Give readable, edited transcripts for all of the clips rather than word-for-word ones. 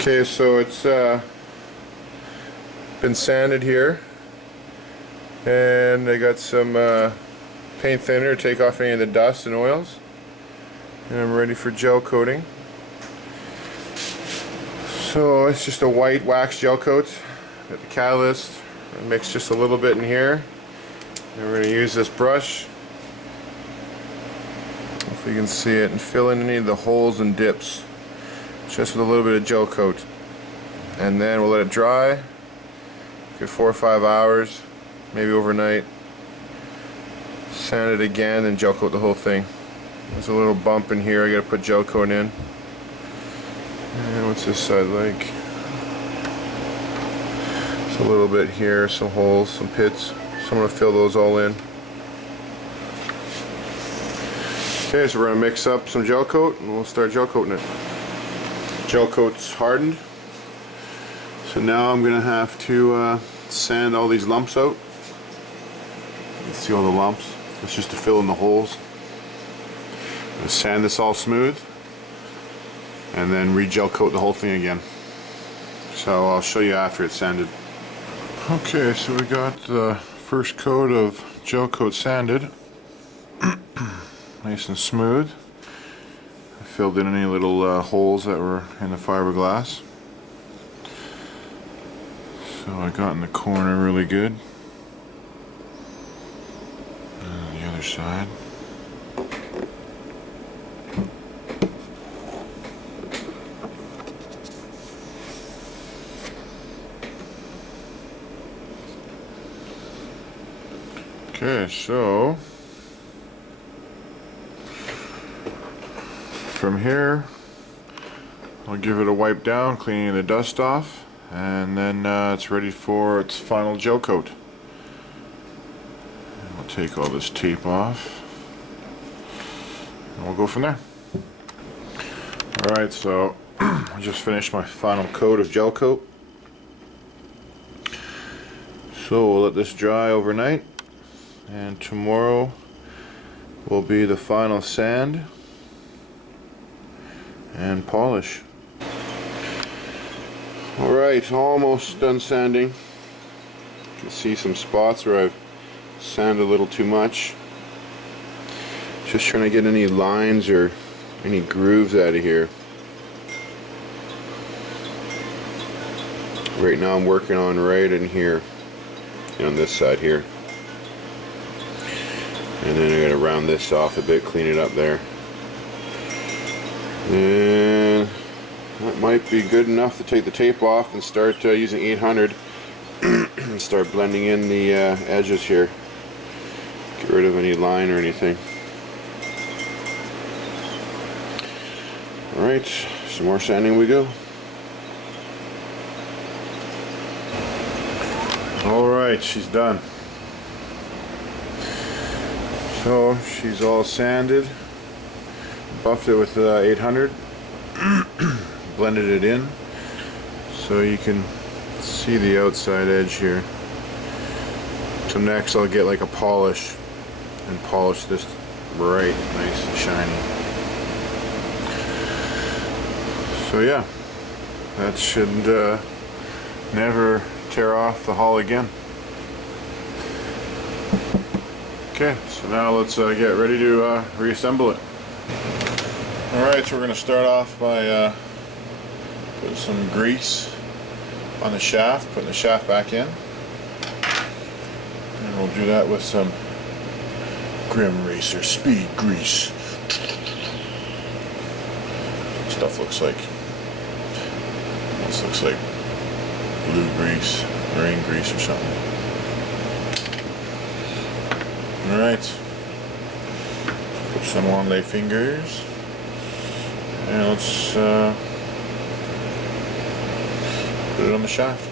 Okay, so it's been sanded here, and I got some paint thinner to take off any of the dust and oils, and I'm ready for gel coating. So it's just a white wax gel coat. Got the catalyst. I mix just a little bit in here, and we're going to use this brush, if you can see it, and fill in any of the holes and dips just with a little bit of gel coat, and then we'll let it dry. Give 4 or 5 hours, maybe overnight. Sand it again and gel coat the whole thing. There's a little bump in here I gotta put gel coat in. And what's this side like? It's a little bit here, some holes, some pits. So I'm gonna fill those all in. Okay, so we're gonna mix up some gel coat and we'll start gel coating it. Gel coat's hardened, so now I'm gonna have to sand all these lumps out. You can see all the lumps. It's just to fill in the holes. I'm gonna sand this all smooth and then re-gel coat the whole thing again. So I'll show you after it's sanded. Okay, so we got the first coat of gel coat sanded. Nice and smooth. I filled in any little holes that were in the fiberglass. So I got in the corner really good. And the other side. Okay, so from here I'll give it a wipe down, cleaning the dust off, and then it's ready for its final gel coat. And we'll take all this tape off and we'll go from there. Alright, so I just finished my final coat of gel coat. So we'll let this dry overnight, and tomorrow will be the final sand and polish. Alright, almost done sanding. You can see some spots where I've sanded a little too much. Just trying to get any lines or any grooves out of here. Right now I'm working on right in here, on this side here. And then I gotta round this off a bit, clean it up there. And that might be good enough to take the tape off and start using 800 and start blending in the edges here. Get rid of any line or anything. Alright, some more sanding we go. Alright, she's done. So she's all sanded, buffed it with 800, blended it in so you can see the outside edge here. So next I'll get like a polish and polish this right nice and shiny. So yeah, that should never tear off the hull again. Okay, so now let's get ready to reassemble it. Alright, so we're going to start off by putting some grease on the shaft, putting the shaft back in. And we'll do that with some Grim Racer Speed Grease. Stuff looks like, this looks like blue grease, rain grease or something. Alright, put some on my fingers, and let's put it on the shaft.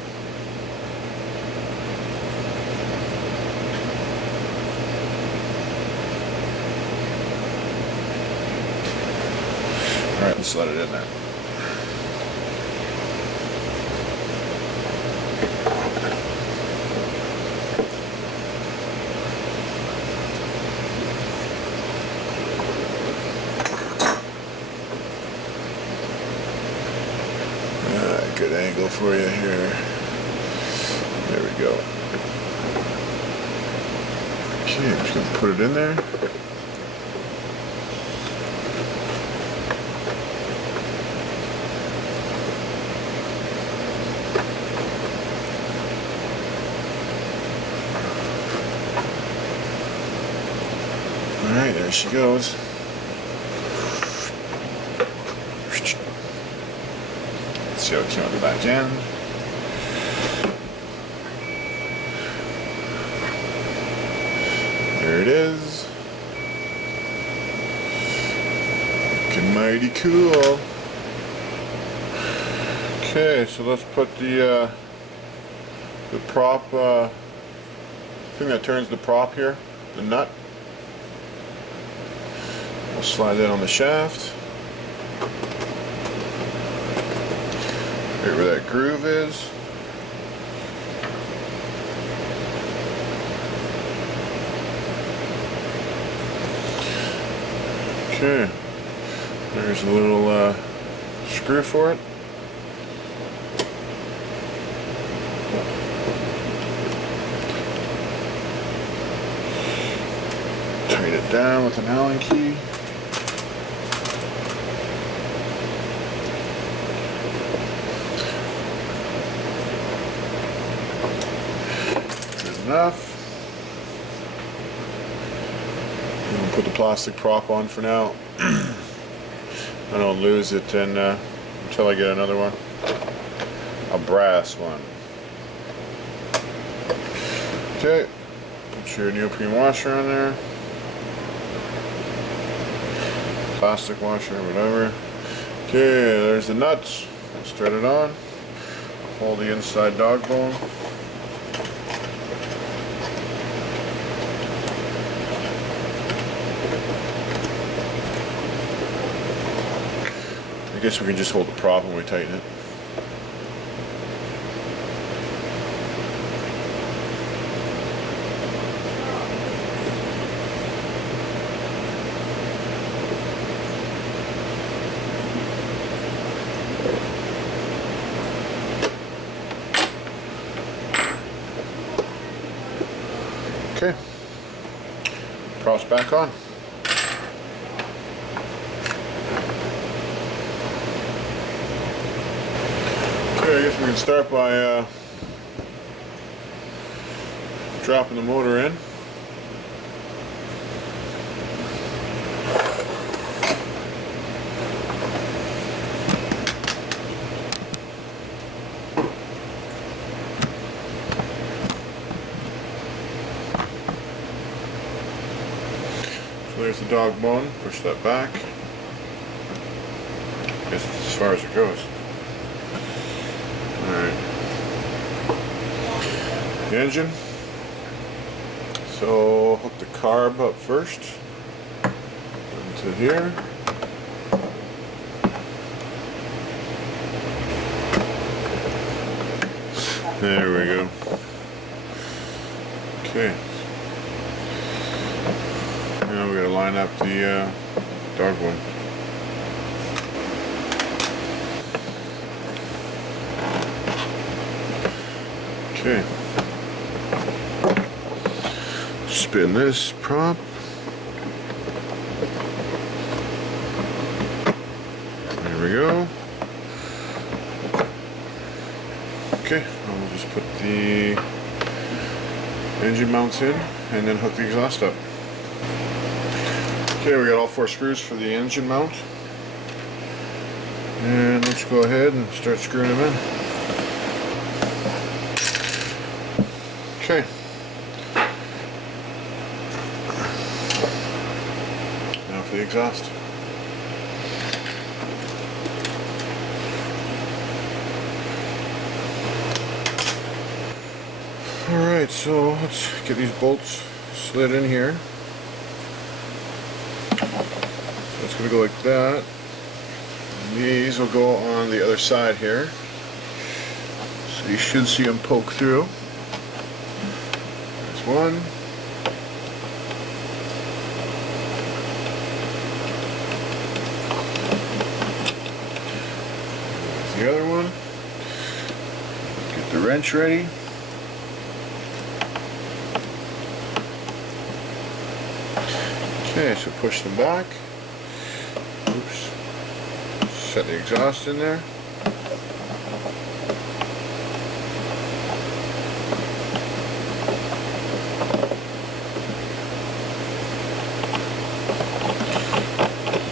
Alright, let's let it in there. a good angle for you here. There we go. Okay, I'm just going to put it in there. Alright, there she goes. Let's see how it came out the back end. There it is. Looking mighty cool. Okay, so let's put the prop thing that turns the prop here, the nut. We'll slide that on the shaft. Right where that groove is. Okay, there's a little screw for it. Tighten it down with an Allen key. Good enough. I'm gonna put the plastic prop on for now. I don't lose it until I get another one. A brass one. Okay. Put your neoprene washer on there. Plastic washer, whatever. Okay, there's the nuts. Let's thread it on. Hold the inside dog bone. I guess we can just hold the prop when we tighten it. Okay, prop's back on. Okay, I guess we can start by dropping the motor in. So there's the dog bone, push that back. I guess it's as far as it goes. Alright. The engine. So hook the carb up first into here. There we go. Okay. Now we gotta line up the dog bone. Okay. Spin this prop. There we go. Okay, I'll just put the engine mounts in and then hook the exhaust up. Okay, we got all 4 screws for the engine mount. And let's go ahead and start screwing them in. Okay. Now for the exhaust. Alright, so let's get these bolts slid in here. So it's going to go like that. And these will go on the other side here. So you should see them poke through. There's one. There's the other one. Get the wrench ready. Okay, so push them back. Oops. Set the exhaust in there.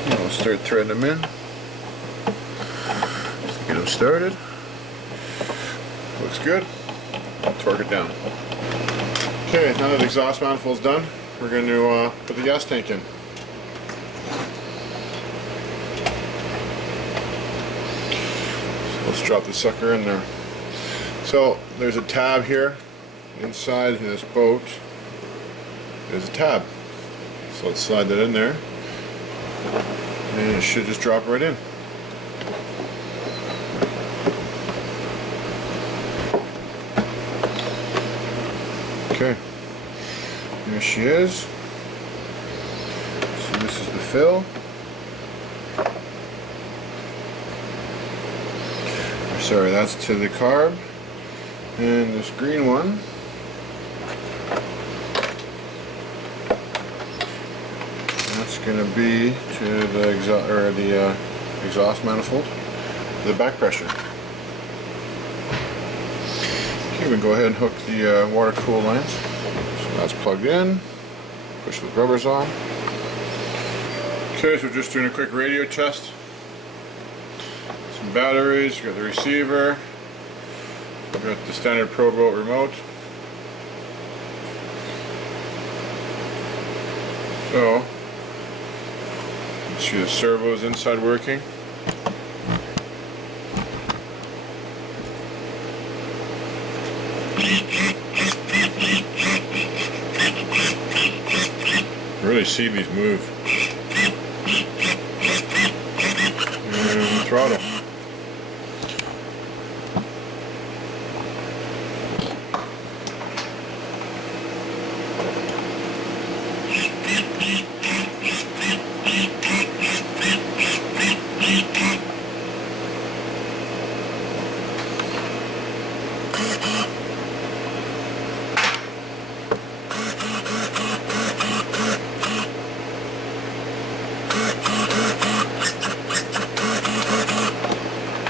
And we'll start threading them in. Just to get them started. Looks good. Torque it down. Okay, now that the exhaust manifold's done, we're going to put the gas tank in. So let's drop the sucker in there. So there's a tab here inside this boat. There's a tab. So let's slide that in there, and it should just drop right in. Okay. There she is. So this is the fill. Sorry, that's to the carb. And this green one, that's going to be to the exhaust manifold, the back pressure. Okay, we can go ahead and hook the water cool lines. That's plugged in. Push the rubbers on. Okay, so we're just doing a quick radio test. Some batteries, we got the receiver, we got the standard probe boat remote. So, let's see the servos inside working. Really see these move. And throttle.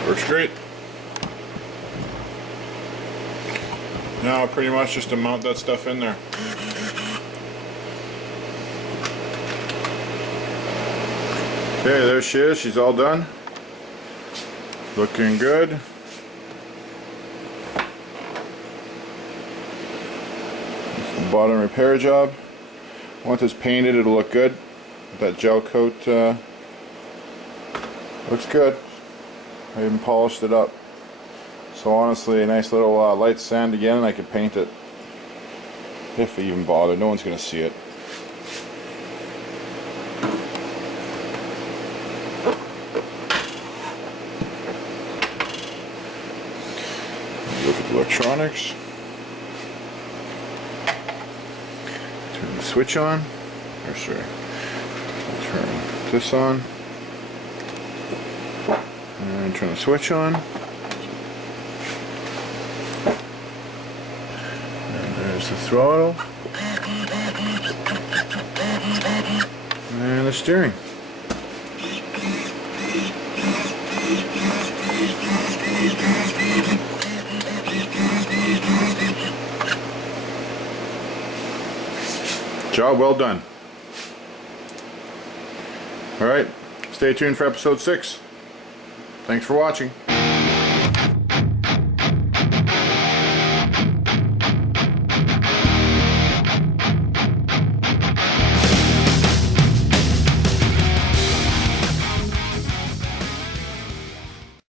Works great. Now pretty much just to mount that stuff in there. Okay, there she is. She's all done. Looking good. That's the bottom repair job. Once it's painted, it'll look good. That gel coat looks good. I even polished it up. So honestly, a nice little light sand again, and I could paint it. If I even bother. No one's going to see it. Look at the electronics. Turn the switch on. Or sorry. Turn this on. And turn the switch on. And there's the throttle. And the steering. Job well done. Alright, stay tuned for episode 6. Thanks for watching.